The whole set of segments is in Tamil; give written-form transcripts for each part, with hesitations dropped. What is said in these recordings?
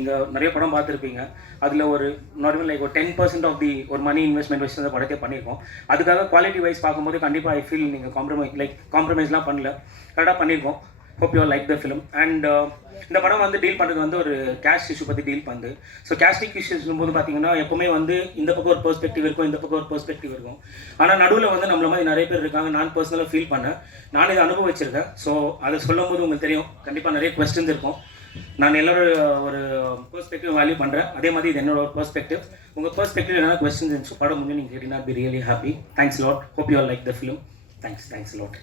நீங்கள் நிறைய படம் பார்த்துருப்பீங்க. அதில் ஒரு நாட் ஈவன் லைக் ஒரு 10% ஆஃப் தி ஒரு மணி இன்வெஸ்ட்மெண்ட் வச்சு அந்த படத்தை பண்ணியிருக்கோம். அதுக்காக குவாலிட்டி வைஸ் பார்க்கும்போது கண்டிப்பாக ஐ ஃபீல் நீங்கள் காம்ப்ரமைஸ்லாம் பண்ணல, கரெக்டாக பண்ணியிருக்கோம். Hope you all like the film. And இந்த படம் வந்து டீல் பண்ணுறது வந்து ஒரு கேஷ் இஷ்யூ பற்றி டீல் பண்ணுது. ஸோ கேஸ்டிக் இஷ்யூஸ் போது பார்த்தீங்கன்னா எப்போவுமே வந்து இந்த பக்கம் ஒரு பெர்ஸ்பெக்டிவ் இருக்கும், இந்த பக்கம் ஒரு பெர்ஸ்பெக்டிவ் இருக்கும். ஆனால் நடுவில் வந்து நம்மள மாதிரி நிறைய பேர் இருக்காங்க. நான் பர்சனலாக ஃபீல் பண்ணேன், நான் இதை அனுபவிச்சிருக்கேன். ஸோ அதை சொல்லும் போது உங்களுக்கு தெரியும், கண்டிப்பாக நிறைய கொஸ்டின்ஸ் இருக்கும். நான் எல்லோரும் ஒரு பெர்ஸ்பெக்டிவ் வேல்யூ பண்ணுறேன், அதே மாதிரி இது என்னோட ஒரு பெர்ஸ்பெக்டிவ். உங்கள் பெர்ஸ்பெக்டிவ் என்ன கொஸ்டின்ஸ் இருந்துச்சு படம் முடிஞ்சு நீங்கள் கேட்டீங்கன்னா be really happy. Thanks lot. Hope you all like the film. Thanks lot.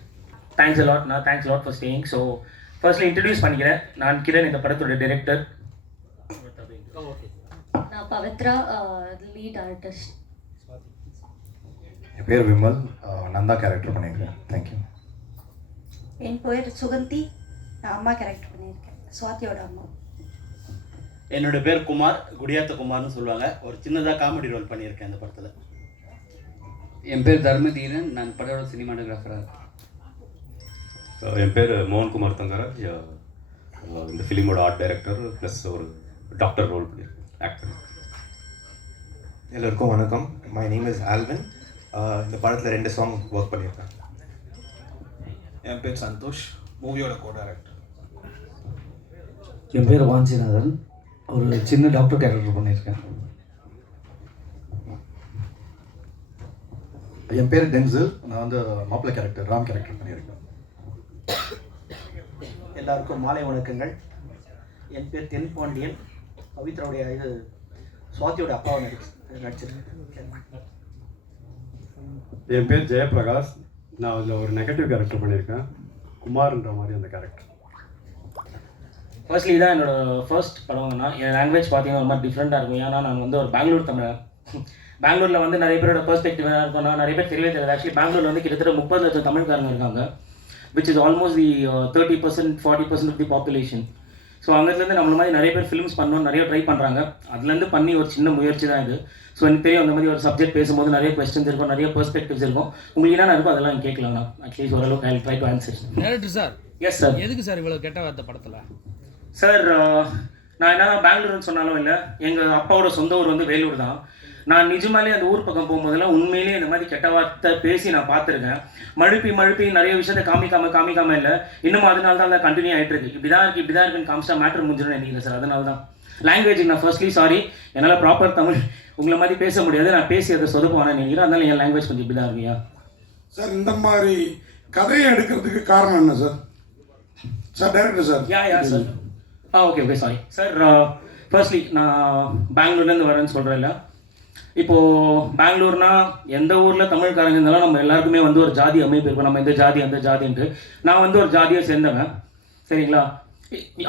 Thanks lot. நான் thanks lot for staying. So firstly introduce பண்ணிக்கிறேன். நான் கிரண், இந்த படத்தோட டைரக்டர். நான் பவித்ரா, லீட் ஆர்டிஸ்ட். என் பேர் விமல், நந்தா கேரக்டர் பண்ணியிருக்கேன். தேங்க்யூ. என் பேர் சுகந்தி, நான் அம்மா கேரக்டர் பண்ணியிருக்கேன், சுவாதியோட அம்மா. என்னோட பேர் குமார், குடியாத்த குமார்னு சொல்லுவாங்க. ஒரு சின்னதாக காமெடி ரோல் பண்ணியிருக்கேன் இந்த படத்தில். என் பேர் தர்மதீரன், நான் படத்தோட சினிமாட்டோகிராஃபராக இருக்கேன். என் பேர் மோகன்குமார் தங்கராஜ், இந்த ஃபிலிமோட ஆர்ட் டைரக்டர் ப்ளஸ் ஒரு டாக்டர் ரோல் பண்ணியிருக்கேன், ஆக்டர். எல்லோருக்கும் வணக்கம். My name is Alvin. இந்த படத்தில் 2 சாங் ஒர்க் பண்ணியிருக்கேன். என் பேர் சந்தோஷ், மூவியோட கோ டைரக்டர். என் பேர் வாஞ்சிநாதன், ஒரு சின்ன டாக்டர் கேரக்டர் பண்ணியிருக்கேன். என் பேர் டென்சில், நான் வந்து மாப்பிள்ளை கேரக்டர், ராம் கேரக்டர் பண்ணியிருக்கேன். எல்லாருக்கும் மாலை வணக்கங்கள். என் பேர் தென்பாண்டியன், பவித்ராவுடைய இது சுவாதியோட அப்பாவை நடிச்சிருக்கேன். என் பேர் ஜெயபிரகாஷ், நான் அதில் ஒரு நெகட்டிவ் கேரக்டர் பண்ணியிருக்கேன், குமார்ன்ற மாதிரி அந்த கேரக்டர். ஃபர்ஸ்ட்லி இதான் என்னோடய ஃபர்ஸ்ட் படம்னா என் லாங்குவேஜ் பார்த்தீங்கன்னா ரொம்ப டிஃப்ரெண்ட்டாக இருக்கும். ஏன்னா நான் வந்து ஒரு பெங்களூர் தமிழன். பெங்களூரில் வந்து நிறைய பேரோட பெர்ஸ்பெக்டிவ் என்ன இருக்கும்னா, நிறைய பேர் தெரியவே தெரியாது. ஆக்சுவலி பெங்களூரில் வந்து கிட்டத்தட்ட 30 லட்சம் தமிழ்காரங்க இருக்காங்க, which is almost the 30% 40% of the population. So அங்கேருந்து நம்மள மாதிரி நிறைய பேர் ஃபிலிம்ஸ் பண்ணணும், நிறைய ட்ரை பண்ணுறாங்க. அதுலேருந்து பண்ணி ஒரு சின்ன முயற்சி தான் இது. ஸோ எனக்கு தெரியும், அந்த மாதிரி ஒரு சப்ஜெக்ட் பேசும்போது நிறைய கொஸ்டின்ஸ் இருக்கும், நிறைய பெர்ஸ்பெக்டிவ்ஸ் இருக்கும். உங்களுக்கு என்ன இருக்கும் அதெல்லாம் கேட்கலாம்ண்ணா. அட்லீஸ்ட் ஓரளவுக்கு I try to answer. Director sir. Yes sir. எதுக்கு சார் இவ்வளோ கெட்ட வார்த்தை படத்தில்? சார் நான் என்ன பெங்களூர்னு சொன்னாலும் இல்லை, எங்கள் அப்பாவோட சொந்த ஊர் வந்து வேலூர் தான். நான் நிஜமாலே அந்த ஊர் பக்கம் போகும்போதெல்லாம் உண்மையிலேயே இந்த மாதிரி கெட்ட வார்த்தை பேசி நான் பார்த்துருக்கேன். மழுப்பி நிறைய விஷயத்தை காமிக்காம இல்லை, இன்னும் அதனால தான் கண்டினியூ ஆகிட்டு இருக்கு. இப்படி தான் இருக்குன்னு காமிச்சா மேட்ரு முடிஞ்சிடும் நினைக்கிறேன் சார். அதனால தான் லாங்குவேஜ் நான் ஃபர்ஸ்ட்லி சாரி, என்னால் ப்ராப்பர் தமிழ் உங்களை மாதிரி பேச முடியாது, நான் பேசி அதை சொதப்புவானு நினைக்கிறேன். அதனால என் லாங்குவேஜ் கொஞ்சம் இப்படி தான் இருக்குயா சார். இந்த மாதிரி கதையை எடுக்கிறதுக்கு காரணம் என்ன sir? Sir director sir. Yeah sir. Okay sorry sir. Firstly நான் பெங்களூர்லேருந்து வரேன்னு சொல்கிறேன்ல. இப்போது பெங்களூர்னா எந்த ஊரில் தமிழ்காரங்க இருந்தாலும் நம்ம எல்லாருக்குமே வந்து ஒரு ஜாதி அமைப்பு இருக்கும், நம்ம இந்த ஜாதி அந்த ஜாதின்ட்டு. நான் வந்து ஒரு ஜாதியை சேர்ந்தவன், சரிங்களா?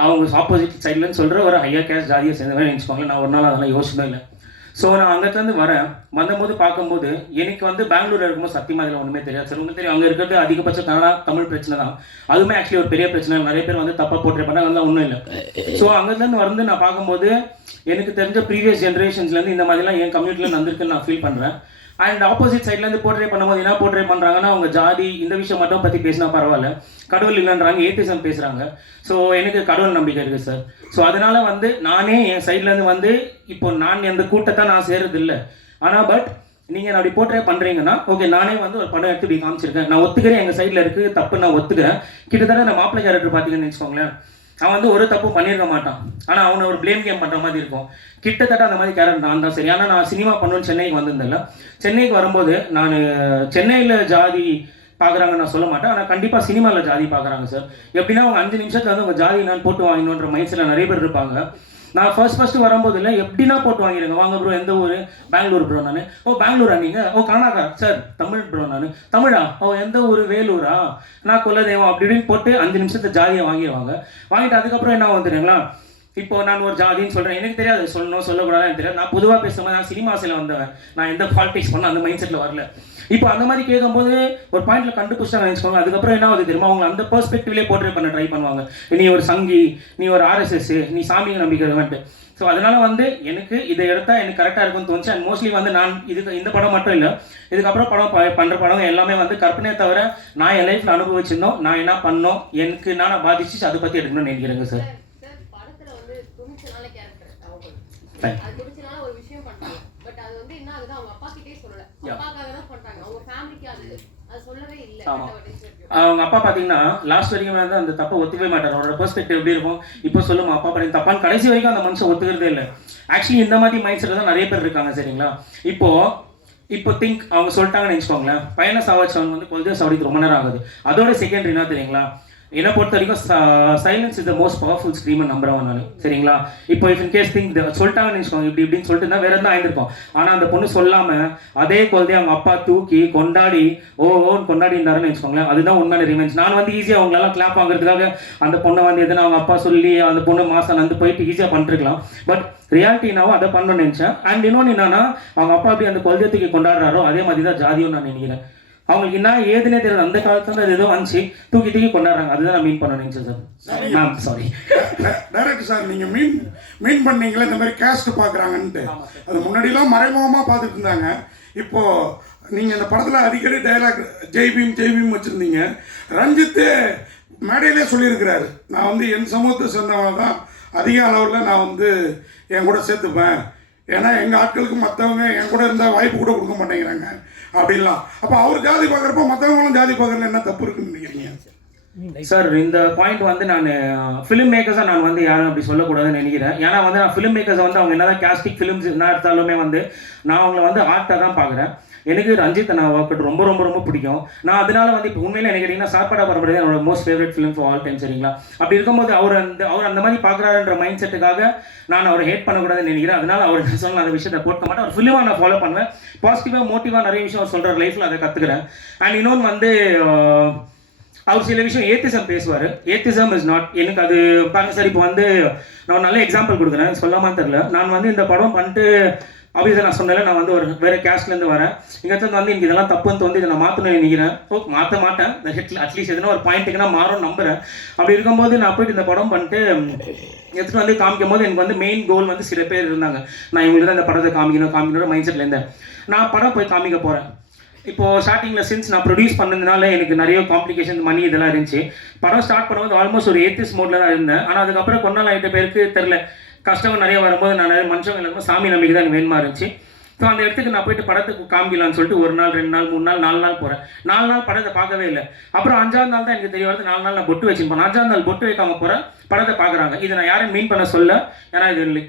அவங்க ஆப்போசிட் சைட்லன்னு சொல்கிற ஒரு ஹையர் கேஸ்ட் ஜாதியை சேர்ந்தவன் நினச்சிப்பாங்களே. நான் ஒரு நாள் அதெல்லாம் யோசிச்சதே இல்லை. ஸோ நான் அங்கேருந்து வந்தபோது பார்க்கும்போது எனக்கு வந்து பெங்களூரில் இருக்கும்போது சத்தியமாக அதில் ஒன்றுமே தெரியாது சார். உங்களுக்கு தெரியும், அங்கே இருக்கிறது அதிகபட்ச கன்னடா தமிழ் பிரச்சனை தான். அதுவுமே ஆக்சுவலி ஒரு பெரிய பிரச்சனை. நிறைய பேர் வந்து தப்பாக போர்ட்ரே பண்ணாங்க, அதெல்லாம் ஒன்றும் இல்லை. ஸோ அங்கேருந்து வந்து நான் பார்க்கும்போது எனக்கு தெரிஞ்ச ப்ரீவியஸ் ஜென்ரேஷன்ஸ்லேருந்து இந்த மாதிரிலாம் என் கம்யூனிட்டியில் வந்திருக்குன்னு நான் ஃபீல் பண்ணுறேன். அண்ட் ஆப்போசிட் சைட்லேருந்து போர்ட்ரே பண்ணும்போது என்ன போர்ட்ரே பண்ணுறாங்கன்னா, அவங்க ஜாதி இந்த விஷயம் மட்டும் பற்றி பேசினா பரவாயில்ல, கடவுள் இல்லைன்றாங்க, ஏத்திசம் பேசுகிறாங்க. ஸோ எனக்கு கடவுள் நம்பிக்கை இருக்குது சார். ஸோ அதனால் வந்து நானே என் சைட்லேருந்து வந்து இப்போ நான் எந்த கூட்டத்தை நான் சேர்றது இல்லை. ஆனால் பட் நீங்கள் அப்படி போர்ட்ரே பண்ணுறீங்கன்னா ஓகே, நானே வந்து ஒரு படம் எடுத்து இப்படி காமிச்சிருக்கேன், நான் ஒத்துக்கிறேன், எங்கள் சைடில் இருக்குது தப்பு, நான் ஒத்துக்கிறேன். கிட்டத்தட்ட அந்த மாப்பிள்ளை கேரக்டர் பார்த்தீங்கன்னு வச்சுக்கோங்களேன், அவன் வந்து ஒரு தப்பு பண்ணியிருக்க மாட்டான், ஆனால் அவனை ஒரு ப்ளேம் கேம் பண்ணுற மாதிரி இருக்கும். கிட்டத்தட்ட அந்த மாதிரி கேரக்டர் நான் தான் சரி. ஆனால் நான் சினிமா பண்ணுவேன்னு சென்னைக்கு வந்திருந்தேன்ல, சென்னைக்கு வரும்போது நான் சென்னையில் ஜாதி பார்க்குறாங்கன்னு நான் சொல்ல மாட்டேன், ஆனால் கண்டிப்பாக சினிமாவில் ஜாதி பார்க்குறாங்க சார். எப்படின்னா அவங்க 5 நிமிஷத்தில் வந்து உங்கள் ஜாதி நான் போட்டு வாங்கணுன்ற மைண்ட் செட்டில் நிறைய பேர் இருப்பாங்க. நான் ஃபர்ஸ்ட் வரும்போது இல்லை, எப்படின்னா போட்டு வாங்கிடுங்க, வாங்க ப்ரோ எந்த ஊர், பெங்களூர் ப்ரோ நான். பெங்களூரா நீங்கள்? கர்நாடகா சார். தமிழ் ப்ரோ நான். தமிழா? எந்த ஊர்? வேலூரா? நான் குலதெய்வம் அப்படி இப்படின்னு போட்டு 5 நிமிஷத்தை ஜாதியை வாங்கிடுவாங்க. வாங்கிட்டு அதுக்கப்புறம் என்ன வந்துடுங்களா, இப்போ நான் ஒரு ஜாதின்னு சொல்கிறேன், எனக்கு தெரியாது சொல்லக்கூடாது, எனக்கு தெரியாது. நான் பொதுவாக பேசும்போது நான் சினிமாஸில் வந்தவன், நான் எந்த பாலிடிக்ஸ் பண்ண அந்த மைண்ட் செட்டில் வரல. இப்போ அந்த மாதிரி கேட்கும்போது ஒரு பாயிண்ட்ல கண்டுபிடிச்சா நினைச்சுக்கோங்க. அதுக்கப்புறம் என்ன ஆகுது தெரியுமா, அவங்க அந்த பெர்ஸ்பெக்டிவ்லேயே போர்ட்ரே பண்ண ட்ரை பண்ணுவாங்க. நீ ஒரு சங்கி, நீ ஒரு RSS, நீ சாமி நம்பிக்கிறவன்ட்டு. ஸோ அதனால வந்து எனக்கு இதை எடுத்தால் எனக்கு கரெக்டாக இருக்கும்னு தோணுச்சு. அண்ட் மோஸ்ட்லி வந்து நான் இந்த படம் மட்டும் இல்லை, இதுக்கப்புறம் பண்ணுற படம் எல்லாமே வந்து கற்பனையை தவிர நான் என் லைஃப்பில் அனுபவிச்சிருந்தோம், நான் என்ன பண்ணோம், எனக்கு நான் பாதிச்சு அதை பற்றி எடுக்கணும்னு நினைக்கிறேங்க சார். Fine. அது முடிச்சனால ஒரு விஷயம் பண்ணாங்க. பட் அது வந்து என்ன ஆகுது, அவங்க அப்பா கிட்டே சொல்லல. அப்பாக்காக தான் பண்றாங்க. அவங்க ஃபேமிலிக்கு அது சொல்லவே இல்ல. அவங்க அப்பா பார்த்தீங்கன்னா லாஸ்ட் வரைக்கும் வந்து அந்த தப்பை ஒத்துக்கவே மாட்டார். அவரோட பெர்ஸ்பெக்டிவ் எப்படி இருக்கும், இப்போ சொல்லுமா அப்பா பண்ணி தப்பான்னு கடைசி வரைக்கும் அந்த மனுஷன் ஒத்துக்கிறதே இல்லை. ஆக்சுவலி இந்த மாதிரி மைண்ட் செட்டில் தான் நிறைய பேர் இருக்காங்க சரிங்களா. இப்போ திங்க் அவங்க சொல்லிட்டாங்கன்னு நினச்சிக்கோங்களேன், பையனை சாவச்சவங்க வந்து கொஞ்சம் சாவடிக்கு ரொம்ப நேரம் ஆகுது. அதோட செகண்டரி என்ன தெரியுங்களா, என்னை பொறுத்த வரைக்கும் silence is the most powerful scream number 1 நான் சரிங்களா. இப்போ இஃப் இன் கேஸ் திங்க் சொல்லிட்டாங்கன்னு நினச்சிக்கோங்க, இப்படின்னு சொல்லிட்டு இருந்தால் வேறு எதாவது ஆயிருக்கும். ஆனால் அந்த பொண்ணு சொல்லாமல் அதே குழந்தைய அவங்க அப்பா தூக்கி கொண்டாடி ஓன்னு கொண்டாடினாருன்னு வச்சுக்கோங்களேன், அதுதான் உண்மையான ரிவெஞ்ச். நான் வந்து ஈஸியாக அவங்களால கிளாப் வாங்குறதுக்காக அந்த பொண்ணை வந்து எதுனா அவங்க அப்பா சொல்லி அந்த பொண்ணு மாதம் வந்து போயிட்டு ஈஸியாக பண்ணிருக்கலாம். பட் ரியாலிட்டினாவும் அதை பண்ணணும்னு நினச்சேன். அண்ட் இன்னொன்று என்னன்னா, அவங்க அப்பா அப்படி அந்த குழந்தைய தூக்கி கொண்டாடுறாரோ அதே மாதிரி தான் ஜாதியும் நான் நினைக்கிறேன். அவங்களுக்கு என்ன ஏதுனே தெரியாது, அந்த காலத்துல அது ஏதோ வந்துச்சு தூக்கி கொண்டாடுறாங்க. அதுதான் நான் மீன் பண்ண நினைச்சேன் sir. Ma'am sorry director sir, நீங்கள் மீன் பண்ணீங்களே இந்த மாதிரி கேஸ்ட் பார்க்குறாங்கன்ட்டு, அது முன்னாடிலாம் மறைமுகமாக பார்த்துட்டு இருந்தாங்க. இப்போது நீங்கள் இந்த படத்தில் அடிக்கடி டைலாக் ஜெய் பீம் வச்சுருந்தீங்க. ரஞ்சித்து மேடையிலே சொல்லியிருக்கிறாரு, நான் வந்து என் சமூகத்தை சேர்ந்தவங்க தான் அதிக அளவில் நான் வந்து என் கூட சேர்த்துப்பேன், ஏன்னா எங்கள் ஆட்களுக்கு மற்றவங்க என் கூட இருந்தால் வாய்ப்பு கூட கொடுக்க மாட்டேங்கிறாங்க அப்படின்லாம். அப்போ அவர் ஜாதி பார்க்குறப்போ மற்றவங்களும் ஜாதி பார்க்குறதுல என்ன தப்பு இருக்குன்னு நினைக்கிறீங்க சார்? இந்த பாயிண்ட் வந்து நான் ஃபிலிம் மேக்கர்ஸாக நான் வந்து யாரும் அப்படி சொல்லக்கூடாதுன்னு நினைக்கிறேன். ஏன்னா வந்து நான் ஃபிலிம் மேக்கர்ஸை வந்து அவங்க என்னதான் கேஸ்டிக் ஃபிலிம்ஸ் என்ன எடுத்தாலுமே வந்து நான் அவங்கள வந்து ஆர்ட்டாக தான் பார்க்குறேன். எனக்கு ரஞ்சித் நான் ஒர்க் ரொம்ப ரொம்ப ரொம்ப பிடிக்கும். நான் அதனால வந்து இப்போ உண்மையில எனக்கு கேட்டிங்கன்னா சாப்பாடா பரம்பரை தான் என்னோட most favourite film for all time சரிங்களா. அப்படி இருக்கும்போது அவர் அந்த மாதிரி பார்க்குறாருன்ற மைண்ட் செட்டுக்காக நான் அவரை ஹேட் பண்ணக்கூடாதுன்னு நினைக்கிறேன். அதனால அவர் என்ன சொல்லலாம் அந்த விஷயத்தை போட்ட மாட்டேன். அவர் ஃபிலிமாக நான் ஃபாலோ பண்ணுவேன். பாசிட்டிவாக மோட்டிவாக நிறைய விஷயம் அவர் சொல்கிற லைஃப்பில் அதை கற்றுக்கிறேன். அண்ட் இன்னொன்று வந்து அவர் சில விஷயம் ஏத்திசம் பேசுவார். ஏத்திசம் இஸ் நாட் எனக்கு அது பாருங்க சார். இப்போ வந்து நான் நல்ல எக்ஸாம்பிள் கொடுக்குறேன், சொல்லாமல் தெரில. நான் வந்து இந்த படம் பண்ணிட்டு ஆப்வியஸாக நான் சொன்னேன், நான் வந்து ஒரு வேறு கேஸ்ட்லேருந்து வரேன். இங்கே வந்து எனக்கு இதெல்லாம் தப்புன்னு வந்து இதை நான் மாற்றணும்னு நினைக்கிறேன். மாற்ற மாட்டேன், அட்லீஸ்ட் எதுனா ஒரு பாயிண்ட்டுக்கு நான் மாறும் நம்புகிறேன். அப்படி இருக்கும்போது நான் போய்ட்டு இந்த படம் பண்ணிட்டு எடுத்துகிட்டு வந்து காமிக்கும் போது எனக்கு வந்து மெயின் கோல் வந்து சில பேர் இருந்தாங்க, நான் இவங்களுக்கு தான் இந்த படத்தை காமிக்கணும் மைண்ட் செட்டில் இருந்தேன். நான் படம் போய் காமிக்க போகிறேன். இப்போது ஸ்டார்டிங்கில் சின்ஸ் நான் ப்ரொடியூஸ் பண்ணதுனால எனக்கு நிறைய காம்ப்ளிகேஷன் மணி இதெல்லாம் இருந்துச்சு. படம் ஸ்டார்ட் பண்ணும்போது ஆல்மோஸ்ட் ஒரு ஏத்திஸ் மோடில் தான் இருந்தேன். ஆனால் அதுக்கப்புறம் கொண்டால் ஆகிட்ட பேருக்கு தெரில, கஷ்டம் நிறைய வரும்போது நான் நிறைய மனுஷங்க எல்லாருமே சாமி நம்பிக்கை தான் வேணுமா இருந்துச்சு. ஸோ அந்த இடத்துக்கு நான் போயிட்டு படத்துக்கு காமிக்கலான்னு சொல்லிட்டு 1 நாள் 2 நாள் 3 நாள் 4 நாள் போகிறேன். 4 நாள் படத்தை பார்க்கவே இல்லை. அப்புறம் 5ஆவது நாள் தான் எனக்கு தெரிய வருது 4 நாள் நான் பொட்டு வச்சுருப்பேன். 5ஆவது நாள் பொட்டு வைக்காம போகிறேன், படத்தை பார்க்குறாங்க. இதை நான் யாரும் மீன் பண்ண சொல்ல, ஏன்னா இது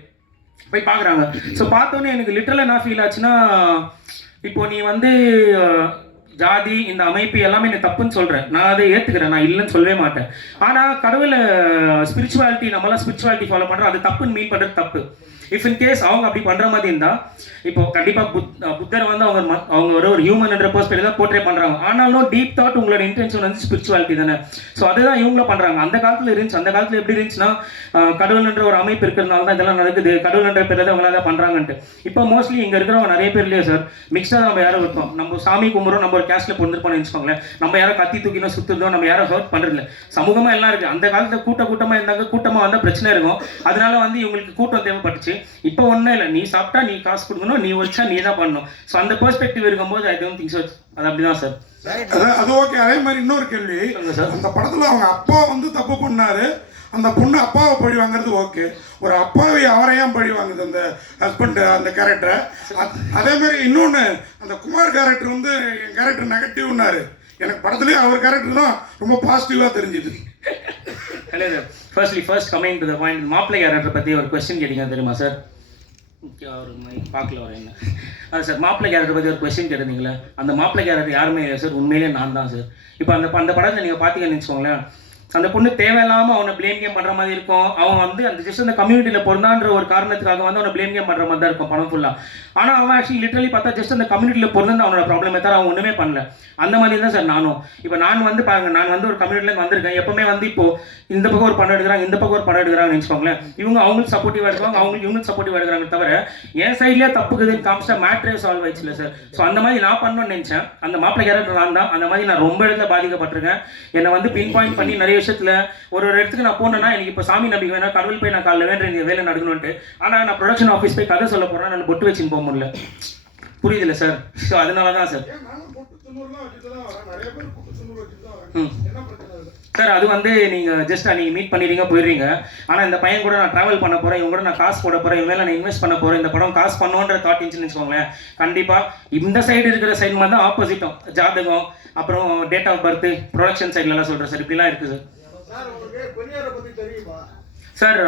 போய் பார்க்குறாங்க. ஸோ பார்த்தோன்னே எனக்கு லிட்டரலாக என்ன ஃபீல் ஆச்சுன்னா, இப்போ நீ வந்து ஜாதி இந்த அமைப்பு எல்லாமே எனக்கு தப்புன்னு சொல்கிறேன், நான் அதை ஏற்றுக்கிறேன், நான் இல்லைன்னு சொல்லவே மாட்டேன். ஆனால் கடவுளை ஸ்பிரிச்சுவாலிட்டி நம்மளாம் ஸ்பிரிச்சுவாலிட்டி ஃபாலோ பண்ணுறோம், அது தப்புன்னு மீன் பண்ணுறது தப்பு. இஃப் இன் கேஸ் அவங்க அப்படி பண்ணுற மாதிரி இருந்தால், இப்போ கண்டிப்பாக புத்தரை வந்து அவங்க ஒரு ஹியூமன்ன்ற பெர்ஸ்பெக்டிவ் தான் போர்ட்ரே பண்ணுறாங்க. ஆனாலும் டீப் தாட் உங்களோட இன்டென்ஷன் வந்து ஸ்பிரிச்சுவாலிட்டி தானே. ஸோ அதுதான் இவங்களும் பண்ணுறாங்க. அந்த காலத்தில் இருந்துச்சு. அந்த காலத்தில் எப்படி இருந்துச்சுன்னா, கடவுள்ன்ற ஒரு அமைப்பு இருக்கிறதுனால தான் இதெல்லாம் நடக்குது, கடவுள்ன்ற பேர் தான் அவங்களாம் தான் பண்ணுறாங்கன்ட்டு. இப்போ மோஸ்ட்லி இங்கே இருக்கிறவங்க நிறைய பேர் இல்லையா சார், மிக்ஸ்டாக நம்ம யாரும் இருக்கோம். நம்ம சாமி கும்பிட்றோம், நம்ம ஒரு கேஸ்ட்டில் பொறுத்திருப்போம்னு வச்சுக்கோங்களேன். நம்ம யாரும் கத்தி தூக்கினோ சுற்றுறதோ, நம்ம யாரும் ஹர்ட் பண்ணுறதில்ல. சமூகமாக எல்லாம் இருக்குது. அந்த காலத்தில் கூட்டமாக இருந்தாங்க, கூட்டமாக வந்தால் பிரச்சனை இருக்கும். அதனால வந்து இவங்களுக்கு கூட்டம் தேவைப்பட்டுச்சு. இப்போ ஒன்றும் இல்லை, நீ சாப்பிட்டா நீ காசு கொடுக்கணும், நீ வச்சா நீ தான் பண்ணணும். ஸோ அந்த பெர்ஸ்பெக்டிவ் இருக்கும்போது ஐ டோன்ட் திங்க் ஸோ. அது அப்படிதான் சார். அது ஓகே. அதே மாதிரி இன்னொரு கேள்வி, அந்த படத்தில் அவங்க அப்பா வந்து தப்பு பண்ணாரு, அந்த பொண்ணு அப்பாவை பழி வாங்குறது ஓகே. ஒரு அப்பாவை அவரையும் பழி வாங்குது அந்த ஹஸ்பண்ட் அந்த கேரக்டரை. அதே மாதிரி இன்னொன்று, அந்த குமார் கேரக்டர் வந்து என் கேரக்டர் நெகட்டிவ்னாரு. எனக்கு படத்துலேயே அவர் கேரக்டர் தான் ரொம்ப பாசிட்டிவாக தெரிஞ்சுது. Hello sir, first coming to the point, மாப்பிள்ளை கேரக்டர் பற்றி ஒரு கொஸ்டின் கேட்டீங்க தெரியுமா சார்? அவர் பார்க்கல வர என்ன சார், மாப்பிள்ளை கேரக்டர் பற்றி ஒரு கொஸ்டின் கேட்டிருந்தீங்களே, அந்த மாப்பிள்ளை கேரக்டர் யாருமே இல்லை சார், உண்மையிலே நான் தான் சார். இப்போ அந்த படத்தில் நீங்கள் பார்த்தீங்கன்னு வச்சுக்கோங்களேன், அந்த பொண்ணு தேவையில்லாமல் அவனை ப்ளேம் கேம் பண்ணுற மாதிரி இருக்கும். அவன் வந்து அந்த ஜஸ்ட் அந்த கம்யூனிட்டியில் பிறந்தான்ற ஒரு காரணத்துக்காக வந்து அவனை ப்ளேம் கேம் பண்ணுற மாதிரி தான் இருக்கும் படம் ஃபுல்லாக. ஆனால் அவன் ஆக்சுவலி லிட்டரலி பார்த்தா ஜஸ்ட் அந்த கம்யூனிட்டியில் பிறந்து அவனோட ப்ராப்ளமே தவிர அவன் ஒன்றுமே பண்ணல. அந்த மாதிரி தான் சார் நானும். இப்போ நான் வந்து பாருங்கள், நான் வந்து ஒரு கம்யூனிட்டிலேருந்து வந்திருக்கேன். எப்பவுமே வந்து இப்போது இந்த பக்கம் ஒரு படம் எடுக்கிறாங்க, இந்த பக்கம் ஒரு படம் எடுக்கிறாங்கன்னு வச்சுக்கோங்களேன். இவங்க அவங்களுக்கு சப்போர்ட்டிவாக எடுக்கிறாங்க, இவங்களுக்கு சப்போர்ட்டிவாக எடுக்கிறாங்க தவிர என் சைட்லேயே தப்புக்குதுன்னு காமிச்சா மேட்ரே சால்வ் ஆயிடுச்சு இல்லை சார். ஸோ அந்த மாதிரி நான் பண்ணணும்னு நினச்சேன். அந்த மாப்பிள்ளை கேரக்டர் நான் தான். அந்த மாதிரி நான் ரொம்ப இடத்துல பாதிக்கப்பட்டிருக்கேன். என்னை வந்து பின் பாயிண்ட் பண்ணி நிறைய விஷயத்தில் ஒரு இடத்துக்கு நான் போனேன்னா, எனக்கு இப்போ சாமி நம்பிக்கை வேணா, கடவுள் போய் நான் காலைல வேண்ட இந்த வேலை நடக்கணும்ட்டு. ஆனால் நான் ப்ரொடக்ஷன் ஆஃபீஸ் போய் கதை சொல்ல போகிறேன், நான் பொட்டு வச்சுன்னு போக முடியல. புரியுதில்ல சார்? ஸோ அதனால தான் சார். புத்துணூறுலாம் வச்சுட்டு தான் வராங்க, நிறைய பேர் புத்துணூறு வச்சுட்டு தான் வராங்க. என்ன பிரச்சனை இல்லை சார். அது வந்து நீங்கள் ஜஸ்ட் நீங்கள் மீட் பண்ணிடுறீங்க போயிடுறீங்க. ஆனால் இந்த பையன் கூட நான் ட்ராவல் பண்ண போகிறேன், இவங்க கூட நான் காசு போட போகிறேன், இவங்க நான் இன்வெஸ்ட் பண்ண போகிறேன், இந்த படம் காசு பண்ணுவோன்ற தாட் இருந்துச்சுன்னு வச்சுக்கோங்களேன், கண்டிப்பாக இந்த சைடு இருக்கிற சைடு மாதிரி தான் ஆப்போசிட்டும் ஜாதகம், அப்புறம் டேட் ஆஃப் பர்த், ப்ரொடக்ஷன் சைட்லலாம் சொல்கிறேன் சார். இப்படிலாம் இருக்குது சார். சார். உங்களுக்கு பெரியாரை பற்றி தெரியுமா சார்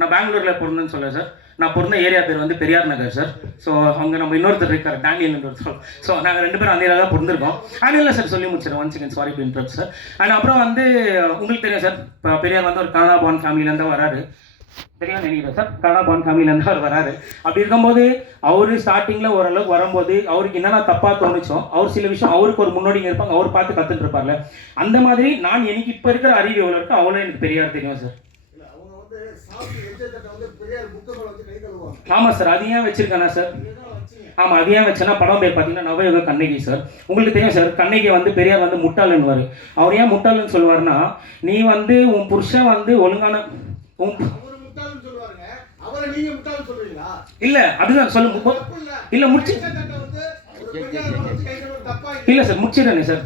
நான் பெங்களூரில் பிறந்தேன்னு சொல்லுவேன் சார். நான் பிறந்த ஏரியா பேர் வந்து பெரியார் நகர் சார். ஸோ அங்கே நம்ம இன்னொருத்தர் இருக்கார், டேனியல் ஒருத்தர். ஸோ நாங்கள் 2 பேரும் அந்த ஏரியா தான் பிறந்திருக்கோம். ஆனால் இல்லை சார், சொல்லி முடிச்சிடறேன். One second, sorry to interrupt sir. And அப்புறம் வந்து உங்களுக்கு தெரியும் சார், இப்போ பெரியார் வந்து ஒரு கனடா பார்ன் ஃபேமிலியிலேருந்து வராரு. தெரியும் நினைக்கிறேன் சார், கனடா பார்ன் ஃபேமிலியிலேருந்து அவர் வராரு. அப்படி இருக்கும்போது அவர் ஸ்டார்டிங்கில் ஓரளவுக்கு வரும்போது அவருக்கு என்னென்ன தப்பாக தோணுச்சோ, அவர் சில விஷயம் அவருக்கு ஒரு முன்னோடிங்க இருப்பாங்க, அவர் பார்த்து கற்றுட்டு இருப்பார்ல. அந்த மாதிரி நான் எனக்கு இப்போ இருக்கிற அறிவு எவ்வளோ இருக்கோ அவ்வளோ எனக்கு பெரியார் தெரியும் சார். ஆமாம் சார். அது ஏன் வச்சிருக்கேனா சார்? ஆமாம், அது ஏன் வச்சேன்னா படம் பேர் பார்த்தீங்கன்னா நவயுக கண்ணகி சார். உங்களுக்கு தெரியும் சார், கண்ணகி வந்து பெரியார் வந்து முட்டாளுன்னுவார். அவர் ஏன் முட்டாளுன்னு சொல்லுவார்னா, நீ வந்து உன் புருஷன் வந்து ஒழுங்கான இல்ல அதுதான் சொல்ல இல்ல முடிச்சு இல்ல சார், முடிச்சிடுறேன் சார்.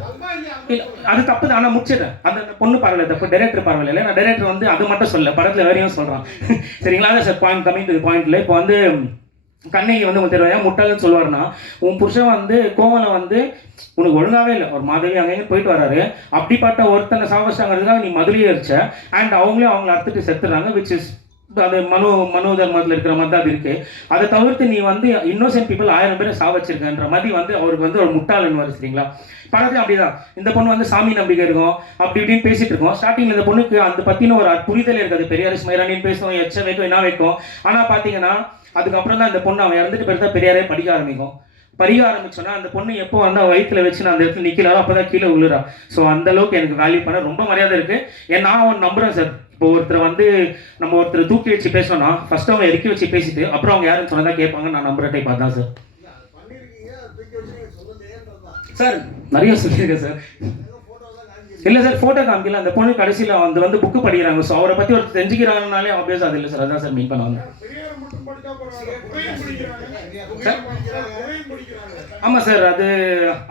இல்ல அது தப்பு தான், ஆனால் முடிச்சிடுறேன். அந்த பொண்ணு பரவாயில்ல, தப்பு டைரக்டர் பரவாயில்ல. நான் டைரக்டர் வந்து அது மட்டும் சொல்ல, படத்தில் வேறையும் சொல்கிறான். சரிங்களா? அதான் சார் பாயிண்ட், கம்மிங் டு பாயிண்ட்ல. இப்போ வந்து கண்ணகி வந்து உங்களுக்கு தெரியும் முட்டாள்னு சொல்லுவார்னா, உன் புருஷன் வந்து கோவலை வந்து உனக்கு ஒழுங்காவே இல்லை, ஒரு மாதவி அங்கேயும் போயிட்டு வராரு, அப்படிப்பட்ட ஒருத்தனை சாவச்சாங்கிறதுக்காக நீ மதுரையே இருச்ச. அண்ட் அவங்களே அவங்கள அறுத்துட்டு செத்துறாங்க, விச் இஸ் அது மனு தர்மத்தில் இருக்கிற மாதிரி தான் அது இருக்குது. அதை தவிர்த்து நீ வந்து இன்னோசென்ட் பீப்புள் 1000 பேரை சாவச்சிருக்கன்ற மாதிரி வந்து அவருக்கு வந்து ஒரு முட்டாளன்னு வரும். சரிங்களா? படத்தில் அப்படிதான். இந்த பொண்ணு வந்து சாமி நம்பிக்கை இருக்கும், அப்படி இப்படின்னு பேசிட்டு இருக்கோம். ஸ்டார்டிங்கில் இந்த பொண்ணுக்கு அந்த பற்றின ஒரு புரிதல் இருக்காது. பெரியார் ஸ்மைரானின்னு பேசுவோம், எச்ச வைக்கும், என்ன வைக்கும். ஆனால் பார்த்தீங்கன்னா அதுக்கப்புறம் தான் இந்த பொண்ணு அவன் இறந்துட்டு பிறகு தான் பெரியாரே படிக்க ஆரம்பிச்சோன்னா அந்த பொண்ணு எப்போ வந்து அவள் வயிற்றுல வச்சு நான் அந்த இடத்துல நிற்கிறாரோ அப்போ தான் கீழே விழுறா. ஸோ அந்த அளவுக்கு எனக்கு வேல்யூ பண்ண ரொம்ப மரியாதை இருக்குது. நான் ஒன்று நம்புகிறேன் சார். இப்போ ஒருத்தர் வந்து நம்ம ஒருத்தர் தூக்கி வச்சு பேசணும்னா ஃபர்ஸ்ட் அவங்க இறக்கி வச்சு பேசிட்டு அப்புறம் அவங்க யாருன்னு சொன்னதான் கேட்பாங்க. நான் நம்புற டைப் அதான் சார். சார் நிறைய சொல்லியிருக்கேன் சார். இல்லை சார், ஃபோட்டோ காமிக்கல. அந்த பொண்ணு கடைசியில் வந்து புக்கு படிக்கிறாங்க. ஸோ அவரை பற்றி ஒரு தெரிஞ்சுக்கிறாங்கனாலே ஆப்வியஸ் அது இல்லை சார். அதான் சார் மீன் பண்ணுவாங்க. ஆமாம் சார், அது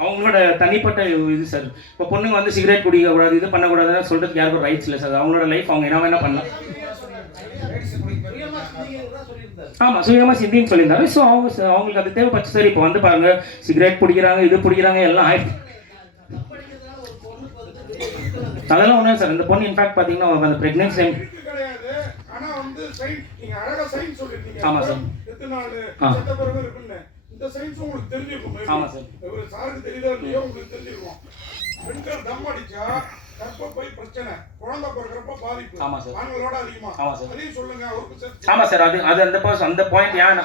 அவங்களோட தனிப்பட்ட இது சார். இப்போ பொண்ணுங்க வந்து சிகரெட் குடிக்கக்கூடாது, இது பண்ணக்கூடாதுன்னு சொல்கிறதுக்கு யாருக்கும் ரைட்ஸ் இல்லை சார். அவங்களோட லைஃப் அவங்க என்ன வேணால் பண்ணலாம். ஆமாம், சுயமாக சிந்தின்னு சொல்லியிருந்தாரு. ஸோ அவங்களுக்கு அது தேவைப்பட்டு சார். இப்போ வந்து பாருங்கள், சிகரெட் பிடிக்கிறாங்க, இது பிடிக்கிறாங்க, எல்லாம் ஆயிடுச்சு. அதெல்லாம் ஒன்றும் சார். இந்த பொண்ணு இன்ஃபேக்ட் பார்த்தீங்கன்னா அந்த ப்ரெக்னென்சி டைம் ஆமாம் சார். இந்த சயின்ஸ் உங்களுக்கு தெரிஞ்சிருக்கும். ஆமாம் சார். ஒரு சாருக்கு தெரியுதோ இல்லையோ உங்களுக்கு தெரிஞ்சிருக்கும். பெண்கள் தம் அடிச்சா கர்ப்பப்பை பிரச்சனை, குழந்தை பிறக்கிறப்ப பாதிப்பு. ஆமாம் சார். ஆண்களோட அதிகமா. ஆமாம் சார். அதையும் சொல்லுங்க அவருக்கு. ஆமாம் சார். அது அந்த பாயிண்ட் ஏன்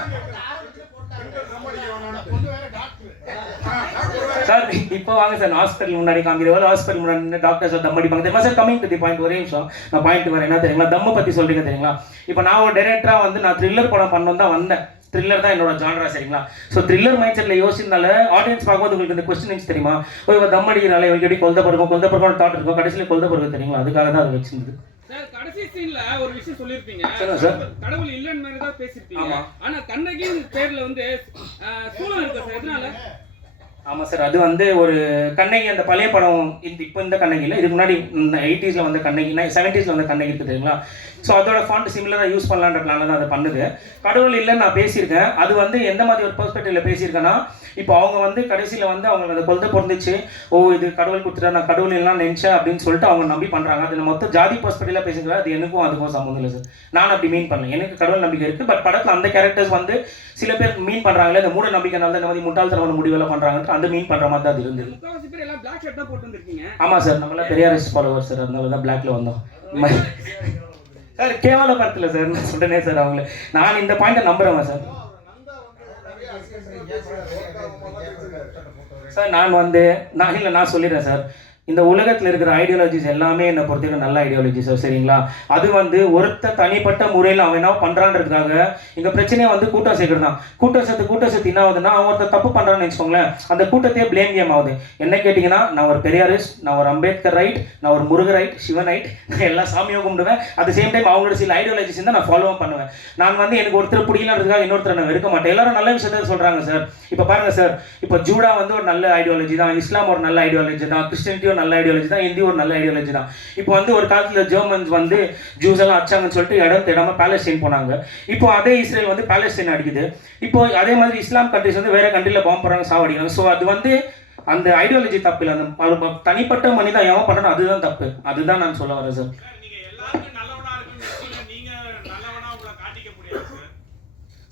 சார் இப்போ வாங்க சார், ஹாஸ்பிட்டல் முன்னாடி காமிக்கிறவங்க ஹாஸ்பிட்டல் முன்னாடி டாக்டர் சார் தம் அடிப்பாங்க தெரியுமா sir? Coming to the point, ஒரே நிமிஷம் நான் பாயிண்ட் வரேன். என்ன தெரியுங்களா, தம்மை பற்றி சொல்றீங்க தெரியுங்களா? இப்போ நான் ஒரு டைரக்டராக வந்து நான் த்ரில்லர் படம் பண்ணணும் தான் வந்தேன். த்ரில்லர் தான் என்னோட ஜானரா. சரிங்களா? ஸோ த்ரில்லர் மைண்ட் செட்டில் யோசிச்சதுனால ஆடியன்ஸ் பார்க்கும்போது உங்களுக்கு இந்த கொஸ்டின் தெரியுமா, இவங்க தம் அடிக்கிறாள், இவங்க எப்படி கொல்த பிறக்கும் தாட் இருக்கும், கடைசியில் கொல்த பிறகு தெரியுங்களா? அதுக்காக தான் அது வச்சிருந்தது. சார் கடைசி சீன்ல ஒரு விஷயம் சொல்லிருப்பீங்க, கடவுள் இல்லன்னு மாதிரி தான் பேசிருப்பீங்க. ஆனா கண்ணகி பேர்ல வந்து சூழல் இருக்கு சார், எதனால? ஆமாம் சார், அது வந்து ஒரு கண்ணகி, அந்த பழைய படம் இப்போ இந்த கண்ணகி இல்லை, இதுக்கு முன்னாடி 80s வந்த கண்ணகி, 70s வந்த கண்ணகி இருக்குது தெரியுங்களா? ஸோ அதோட ஃபாண்ட் சிமிலராக யூஸ் பண்ணலான்ற பிளானில் தான் அதை பண்ணுது. கடவுள் இல்லைன்னு நான் பேசியிருக்கேன். அது வந்து எந்த மாதிரி ஒரு பெர்ஸ்பெக்டிவ்ல பேசியிருக்கேன்னா, இப்போ அவங்க வந்து கடைசியில் வந்து அவங்களுக்கு அந்த கொல்தை பிறந்துச்சு, ஓ இது கடவுள் கொடுத்துட்டா நான் கடவுள் எல்லாம் நினச்சேன் அப்படின்னு சொல்லிட்டு அவங்க நம்பி பண்ணுறாங்க. அது மொத்தம் ஜாதி பெர்ஸ்பெக்டிவ்ல பேசிக்கிறேன். அது எனக்கும் அதுக்கும் சம்மந்தம் இல்லை சார். நான் அப்படி மீன் பண்ணல. எனக்கு கடவுள் நம்பிக்கை இருக்குது. பட் படத்தில் அந்த கேரக்டர்ஸ் வந்து சில பேர் மீன் பண்ணுறாங்களே, இந்த மூட நம்பிக்கைனால தான் இந்த மாதிரி முட்டாள்தனமான முடிவெல்லாம் பண்ணுறாங்கன்ட்டு அந்த மீன் பண்ணுற மாதிரி தான் அது இருந்தது. ஆமாம் சார், நம்மளாம் பெரியாரிஸ்ட் ஃபாலோவர் சார், அதனால தான் பிளாக்ல வந்தோம் சார். கேவலப்படுத்தல சார், நான் சொல்றேனே சார். அவங்கள நான் இந்த பாயிண்ட்டை நம்புறேன் சார். சார் நான் வந்து நான் சொல்லிடுறேன் சார். இந்த உலகத்தில் இருக்கிற ஐடியாலஜிஸ் எல்லாமே என்னை பொறுத்தவரைக்கும் நல்ல ஐடியாலஜி சார், சரிங்களா? அது வந்து ஒருத்த தனிப்பட்ட முறையில் அவன் என்ன பண்ணுறான்றதுக்காக இங்கே பிரச்சனையை வந்து கூட்டம் சேர்க்கறது தான். கூட்டம் சேர்த்து என்ன ஆகுதுன்னா, அவன் ஒருத்தர் தப்பு பண்ணுறான்னு வச்சுக்கோங்களேன், அந்த கூட்டத்தையே பிளேம் கேம் ஆகுது. என்ன கேட்டிங்கன்னா, நான் ஒரு பெரியாரிஸ்ட், நான் ஒரு அம்பேத்கர் ரைட், நான் ஒரு முருகரைட், சிவனைட், நான் எல்லா சாமியும் கும்பிடுவேன். அட் சேம் டைம் அவங்களோட சில ஐடியாலஜிஸ் தான் நான் ஃபாலோவும் பண்ணுவேன். நான் வந்து எனக்கு ஒருத்தர் பிடிக்கலன்றதுக்காக இன்னொருத்தர் நான் வெறுக்க மாட்டேன். எல்லாரும் நல்ல விஷயத்த சொல்கிறாங்க சார். இப்போ பாருங்க சார், இப்போ ஜூடா வந்து ஒரு நல்ல ஐடியாலஜி தான், இஸ்லாம் ஒரு நல்ல ஐடியாலஜி தான், கிறிஸ்டியனிட்டி ஒரு நல்ல ஐடியாலஜி தான், இந்தி ஒரு நல்ல ஐடியாலஜி தான். இப்போ வந்து ஒரு காலத்தில் ஜெர்மன்ஸ் வந்து ஜூஸ் எல்லாம் அச்சாங்கன்னு சொல்லிட்டு இடம் தேடாம பாலஸ்தீன் போனாங்க. இப்போ அதே இஸ்ரேல் வந்து பாலஸ்தீன் அடிக்குது. இப்போ அதே மாதிரி இஸ்லாம் கண்ட்ரிஸ் வந்து வேற கண்ட்ரியில் பாம்பு போடுறாங்க, சாவடிக்கிறாங்க. ஸோ அது வந்து அந்த ஐடியாலஜி தப்பு இல்லை, அந்த தனிப்பட்ட மனிதன் எவன் பண்ணணும் அதுதான் தப்பு. அதுதான் நான் சொல்ல வரேன் சார்.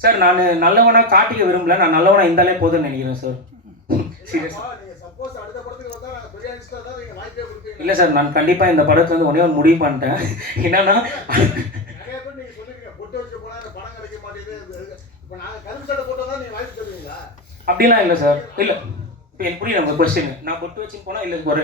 சார் நான் நல்லவனா காட்டிக்க விரும்பல, நான் நல்லவனா இருந்தாலே போதும்னு நினைக்கிறேன் சார். சீரியஸ் இல்லை சார், நான் கண்டிப்பாக இந்த படத்துல வந்து ஒரே ஒரு முடிவு பண்ணிட்டேன். என்னன்னா அப்படிலாம் இல்லை சார். இல்லை இப்போ எனக்கு புரியல உங்கள் கொஸ்டின். நான் பொட்டு வச்சு போனால் இல்லை ஒரு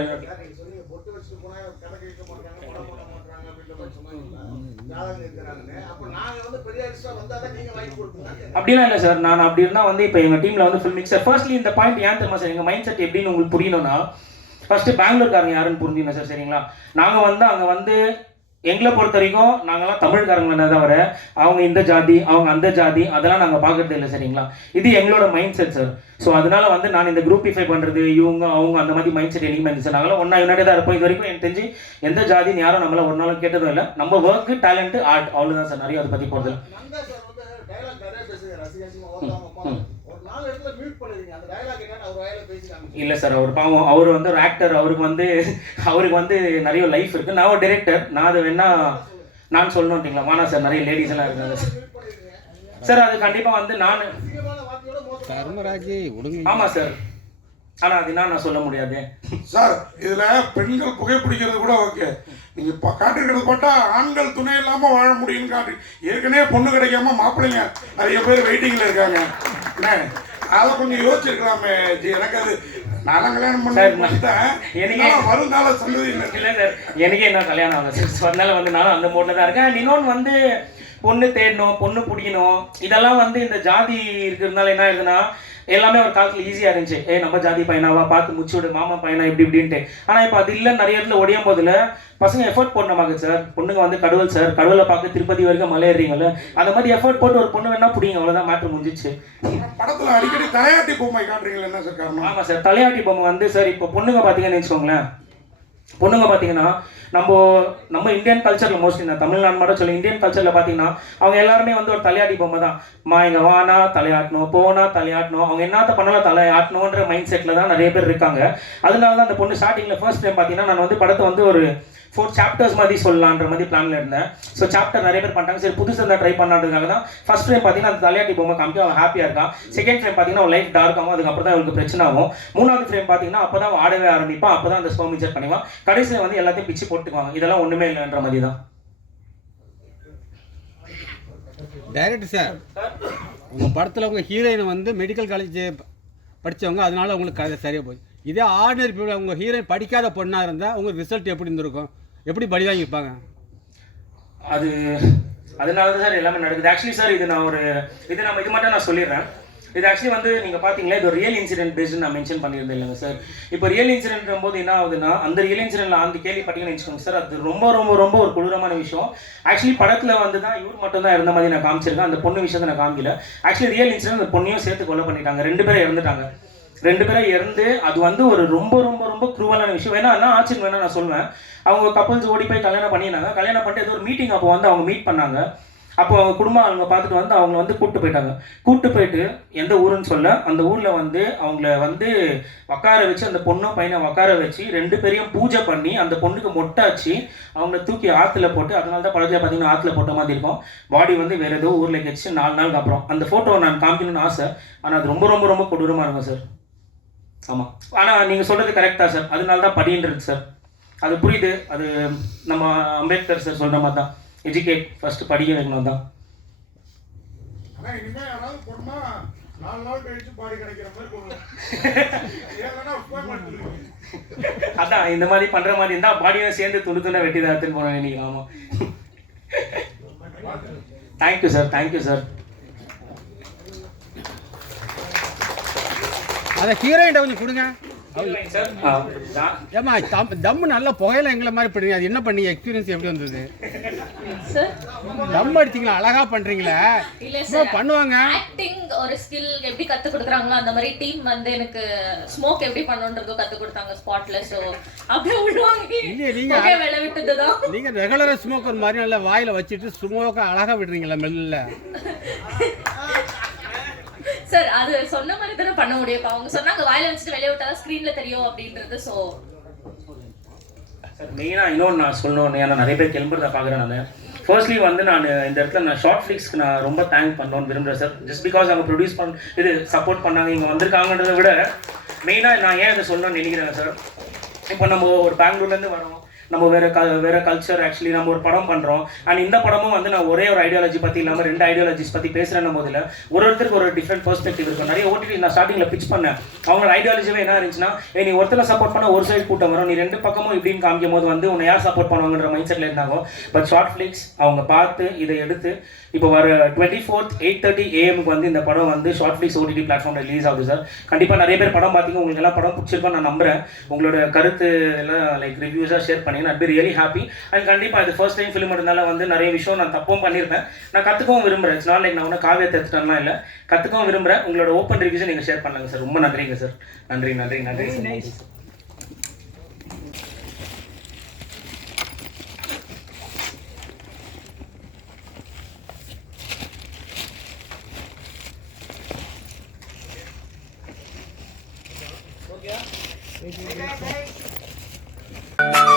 அப்படிலாம் இல்லை சார். நான் அப்படி இருந்தால் வந்து இப்போ எங்கள் டீமில் வந்து ஃபுல் மிக்சர். ஃபர்ஸ்ட்லி இந்த பாயிண்ட் ஏன் தெரியுமா சார், எங்கள் மைண்ட் செட் எப்படின்னு உங்களுக்கு புரியணும்னா, ஃபர்ஸ்ட்டு பெங்களூர்காரங்க யாருன்னு புரிஞ்சுக்கணும் சார், சரிங்களா? நாங்கள் வந்து அங்கே வந்து எங்களை பொறுத்த வரைக்கும் நாங்கள்லாம் தமிழ்காரங்கள தவிர அவங்க இந்த ஜாதி அவங்க அந்த ஜாதி அதெல்லாம் நாங்கள் பார்க்கறது இல்லை, சரிங்களா? இது எங்களோட மைண்ட் செட் சார். ஸோ அதனால வந்து நான் இந்த குரூப்பிஃபை பண்ணுறது இவங்க அவங்க அந்த மாதிரி மைண்ட் செட் எதுவுமே இருந்துச்சு. நாங்களாம் ஒன்றா யுனைடட் தான் இருப்போம். இது வரைக்கும் எனக்கு தெரிஞ்சு எந்த ஜாதின்னு யாரும் நம்மள ஒரு நாளும் கேட்டதும் இல்லை. நம்ம ஒர்க்கு டேலண்ட் ஆர்ட் அவ்வளோதான் சார். நிறைய அதை பற்றி போகிறது இல்லை சார். அவர் பாவம், அவர் வந்து ஒரு ஆக்டர், அவருக்கு வந்து நிறைய லைஃப் இருக்குது. நான் ஒரு டைரக்டர், நான் அதை வேணா நான் சொல்லணும்ட்டீங்களா? வானா சார், நிறைய லேடிஸ் எல்லாம் இருக்காங்க சார். அது கண்டிப்பாக வந்து நான் ஆமாம் சார், ஆனால் அது என்ன நான் சொல்ல முடியாது சார். இதில் பெண்கள் புகைப்பிடிக்கிறது கூட ஓகே, நீங்கள் இப்போ காட்டிருக்கிறது பார்த்தா ஆண்கள் துணை இல்லாமல் வாழ முடியும்னு காட்டு. ஏற்கனவே பொண்ணு கிடைக்காம மாப்பிள்ளைங்க நிறைய பேர் வெயிட்டிங்கில் இருக்காங்க. என்ன அதை கொஞ்சம் யோசிச்சிருக்கலாமே ஜி. எனக்கு அது நான் கல்யாணம் பண்ணிட்டேன், எனக்கு வருங்கால சந்ததி இல்லை சார். எனக்கே என்ன கல்யாணம் ஆகலை சார். ஸோ அதனால வந்து நானும் அந்த மோட்டில் தான் இருக்கேன். இன்னொன்று வந்து பொண்ணு தேடணும், பொண்ணு பிடிக்கணும், இதெல்லாம் வந்து இந்த ஜாதி இருக்கிறதுனால என்ன ஆகுதுன்னா, எல்லாமே ஒரு காலத்தில் ஈஸியாக இருந்துச்சு. நம்ம ஜாதி பையனாவா பார்த்து முச்சு விடு, மாமா பையனா இப்படின்ட்டு. ஆனால் இப்போ அது இல்லை, நிறைய இடத்துல ஒடியும் போதில் பசங்க எஃபர்ட் போடணுமாங்க சார். பொண்ணுங்க வந்து கடவுள் சார், கடவுளை பார்க்க திருப்பதி வரைக்கும் மலையேறீங்கல்ல, அந்த மாதிரி எஃபர்ட் போட்டு ஒரு பொண்ணு வேணா பிடிங்க, அவ்வளோதான் மேட்ரு முடிஞ்சிச்சு. படத்தில் அடிக்கடி தலையாட்டி பொம்மை காட்டுறீங்களா, என்ன சார் காரணம்? ஆமாம் சார், தலையாட்டி பொம்மை வந்து சார் இப்போ பொண்ணுங்க பார்த்தீங்கன்னு வச்சுக்கோங்களேன், பொண்ணுங்க பார்த்தீங்கன்னா நம்ம இந்தியன் கல்ச்சரில் மோஸ்ட்லி நான் தமிழ்நாடு மட்டும் சொல்லி இந்தியன் கல்ச்சரில் பார்த்தீங்கன்னா அவங்க எல்லாருமே வந்து ஒரு தலையாட்டி பொம்மை தான். இங்கே வானா தலையாட்டணும், போனா தலையாட்டணும், அவங்க என்னத்த பண்ணலாம் தலையாட்டணுன்ற மைண்ட் செட்டில் தான் நிறைய பேர் இருக்காங்க. அதனால தான் அந்த பொண்ணு ஸ்டார்டிங்கில் ஃபர்ஸ்ட் டைம் பார்த்தீங்கன்னா நான் வந்து படத்தை வந்து ஒரு 4 சாப்டர்ஸ் மாதிரி சொல்லலான்ற மாதிரி பிளானில் இருந்தேன். ஸோ சாப்டர் நிறைய பேர் பண்ணிட்டாங்க. சரி புதுசாக தான் ட்ரை பண்ணான்றதுக்காக தான் ஃபர்ஸ்ட் டைம் பார்த்தீங்கன்னா அந்த தலையாட்டி பொம்மை காமிக்க அவன் ஹாப்பியாக இருக்கான். செகண்ட் ஃப்ரேம் பார்த்தீங்கன்னா அவன் லைஃப் டார்க் ஆகும், அதுக்கப்புறம் தான் அவங்களுக்கு பிரச்சனை ஆகும். 3வது ஃப்ரேம் பார்த்தீங்கன்னா அப்போ தான் ஆடவே ஆரம்பிப்பான், அப்போ தான் அந்த ஸ்பெர்ம் இன்ஜெக்ட் பண்ணிவான், கடைசியில் வந்து எல்லாத்தையும் பிச்சு போட்டுக்குவாங்க. இதெல்லாம் ஒன்றுமே இல்லைன்ற மாதிரி தான். டைரக்டர் சார், உங்கள் படத்தில் உங்கள் ஹீரோயின் வந்து மெடிக்கல் காலேஜ் படித்தவங்க, அதனால உங்களுக்கு கதை சரியாக போச்சு. இதே ஆர்டினரி பீப்புள் உங்கள் ஹீரோயின் படிக்காத பொண்ணாக இருந்தால் உங்களுக்கு ரிசல்ட் எப்படி இருந்திருக்கும்? எப்படி படி வாங்கியிருப்பாங்க? அதனால தான் சார் எல்லாமே நடக்குது. ஆக்சுவலி சார் இது மட்டும் நான் சொல்லிடுறேன். இது ஆக்சுவலி வந்து நீங்கள் பார்த்தீங்களா, இது ஒரு ரியல் இன்சிடென்ட் பேஸ்டு நான் மென்ஷன் பண்ணியிருந்தேன் இல்லைங்க சார். இப்போ ரியல் இன்சிடென்ட் போது என்ன ஆகுதுன்னா, அந்த ரியல் இன்சிடென்ட்ல அந்த கேள்விப்பட்டீங்கன்னு வச்சுக்கோங்க சார், அது ரொம்ப ரொம்ப ரொம்ப ஒரு கொடூரமான விஷயம். ஆக்சுவலி படத்தில் வந்து தான் இவர் மட்டும் தான் இருந்த மாதிரி நான் காமிச்சிருக்கேன், அந்த பொண்ணு விஷயத்தை நான் காமிக்கல. ஆக்சுவலி ரியல் இன்சிடென்ட் அந்த பொண்ணையும் சேர்த்து கொலை பண்ணிட்டாங்க, 2 பேரும் இறந்துட்டாங்க. 2 பேரும் இறந்து அது வந்து ஒரு ரொம்ப ரொம்ப ரொம்ப குரூவலான விஷயம். வேணா என்ன ஆச்சுன்னு வேணா நான் சொல்லுவேன். அவங்க கப்பல்ஸ் ஓடி போய் கல்யாணம் பண்ணினாங்க. கல்யாணம் பண்ணிட்டு ஏதோ ஒரு மீட்டிங் அப்போ வந்து அவங்க மீட் பண்ணாங்க. அப்போ அவங்க குடும்பம் அவங்க பார்த்துட்டு வந்து அவங்க வந்து கூப்பிட்டு போயிட்டாங்க. கூப்பிட்டு போயிட்டு எந்த ஊருன்னு சொல்ல, அந்த ஊரில் வந்து அவங்கள வந்து உட்கார வச்சு, அந்த பொண்ணும் பையனை உட்கார வச்சு 2 பேரையும் பூஜை பண்ணி அந்த பொண்ணுக்கு மொட்டாச்சு அவங்கள தூக்கி ஆற்றுல போட்டு, அதனால தான் படத்தில் பார்த்தீங்கன்னா ஆற்றுல போட்ட மாதிரி இருக்கும். பாடி வந்து வேறு ஏதோ ஊரில் வச்சு 4 நாளுக்கு அப்புறம் அந்த ஃபோட்டோவை நான் காமிக்கணும்னு ஆசை. ஆனால் அது ரொம்ப ரொம்ப ரொம்ப கொடூரமாக இருக்கும் சார். ஆமாம், ஆனால் நீங்கள் சொல்கிறது கரெக்டாக சார், அதனால தான் படின்றது சார். அது புரியுது. அது நம்ம அம்பேத்கர் சார் சொல்கிற மாதிரி தான், எஜுகேட் ஃபர்ஸ்ட் படிக்க வைக்கணும் தான். ஆனால் இனிமேல் யாராவது பொண்ணா 4 நாள் கழிச்சு பாடி கிடைக்கிற மாதிரி அதான் இந்த மாதிரி பண்ணுற மாதிரி இருந்தால் பாடியும் சேர்ந்து துண்டு துண்டை வெட்டி தான் எடுத்துன்னு போனேன் இன்னைக்கு. ஆமாம். Thank you sir, thank you sir. அதை ஹீரோயின்ட்ட கொஞ்சம் கொடுங்க. சார் ஏமா தம்மு நல்லா புகையில எங்களை மாதிரி பண்ணுறீங்க, அது என்ன பண்ணீங்க, எக்ஸ்பீரியன்ஸ் எப்படி வந்தது? சார் தம் அடிச்சிங்களா, அழகா பண்றீங்களா? இல்ல சும்மா சார், பண்ணுவாங்க. ஆக்டிங் ஒரு ஸ்கில் எப்படி கத்து கொடுக்குறாங்களோ அந்த மாதிரி டீம் வந்து எனக்கு ஸ்மோக் எப்படி பண்ணணும்ன்றதோ கத்து கொடுத்தாங்க ஸ்பாட்ல. சோ அப்படியே விடுவாங்க. இல்லையே, நீங்க புகை விளை விட்டதுதான். நீங்க ரெகுலரா ஸ்மோக்கர் மாதிரி நல்லா வாயில வச்சுட்டு ஸ்மோக்கை அழகா விடுறீங்களா மெல்ல? சார் அது சொன்ன மாதிரி தானே பண்ண முடியும். இப்ப அவங்க சொன்னாங்க வாயில வச்சுட்டு வெளியே விட்டா ஸ்கிரீன்ல தெரியும் அப்படின்றது. சோ சார் மெயினாக இன்னொன்று நான் சொல்லணும், ஏன்னா நிறைய பேர் கிளம்புறத பார்க்குறேன். நான் ஃபர்ஸ்ட்லி வந்து நான் இந்த இடத்துல நான் ஷார்ட் ஃபிளிக்ஸ்க்கு நான் ரொம்ப தேங்க் பண்ணணும்னு விரும்புகிறேன் சார். ஜஸ்ட் பிகாஸ் அவங்க ப்ரொடியூஸ் இது சப்போர்ட் பண்ணாங்க, இங்கே வந்திருக்காங்கன்றதை விட மெயினாக நான் ஏன் இதை சொல்லணும்னு நினைக்கிறேன் சார். இப்போ நம்ம ஒரு பெங்களூர்லேருந்து வரோம், நம்ம வேறு கல்ச்சர், ஆக்சுவலி நம்ம ஒரு படம் பண்ணுறோம். அண்ட் இந்த படமும் வந்து நான் ஒரே ஒரு ஐடியாலஜி பற்றி இல்லாமல் 2 ஐடியாலஜிஸ் பற்றி பேசுகிறேன் போதில் ஒருத்தருக்கு ஒரு டிஃப்ரெண்ட் பெர்ஸ்பெக்டிவ் இருக்கும். நிறைய ஓடிடி நான் ஸ்டார்டிங்கில் பிச் பண்ணேன். அவங்களோட ஐடியாலஜிவே என்ன இருந்துச்சுன்னா, நீ ஒருத்தரை சப்போர்ட் பண்ண ஒரு சைடு கூட்டம் வரும், நீ 2 பக்கமும் இப்படின்னு காமிக்கும் போது வந்து உன்னை யார் சப்போர்ட் பண்ணுவாங்கன்ற மைண்ட் செட்டில் இருந்தாங்க. பட் ஷார்ட் ஃபிளிக்ஸ் அவங்க பார்த்து இதை எடுத்து இப்போ வர 24th 8:30 AM வந்து இந்த படம் வந்து ஷார்ட் ஃபிளிக்ஸ் ஓடிடி பிளாட்ஃபார்மில் ரிலீஸ் ஆகுது சார். கண்டிப்பாக நிறைய பேர் படம் பார்த்தீங்க, உங்களுக்கு எல்லாம் படம் பிடிச்சிருக்கோன்னு நான் நம்புறேன். உங்களோட கருத்து எல்லாம் லைக் ரிவ்யூஸாக ஷேர் பண்ணி நான் பி ரியலி ஹாப்பி. அண்ட் கண்டிப்பாக இது ஃபர்ஸ்ட் டைம் ஃபிலிம் இருந்தால வந்து நிறைய விஷயம் நான் தப்பும் பண்ணியிருப்பேன், நான் கற்றுக்கவும் விரும்புகிறேன். இட்ஸ் நாட் லைக் நான் ஒன்றும் காவியத்தை எடுத்துட்டேன்னா இல்லை, கற்றுக்கவும் விரும்புகிறேன். உங்களோட ஓப்பன் ரிவ்யூஸை நீங்கள் ஷேர் பண்ணுங்க சார். ரொம்ப நன்றிங்க சார். நன்றி நன்றி நன்றி சார். Okay.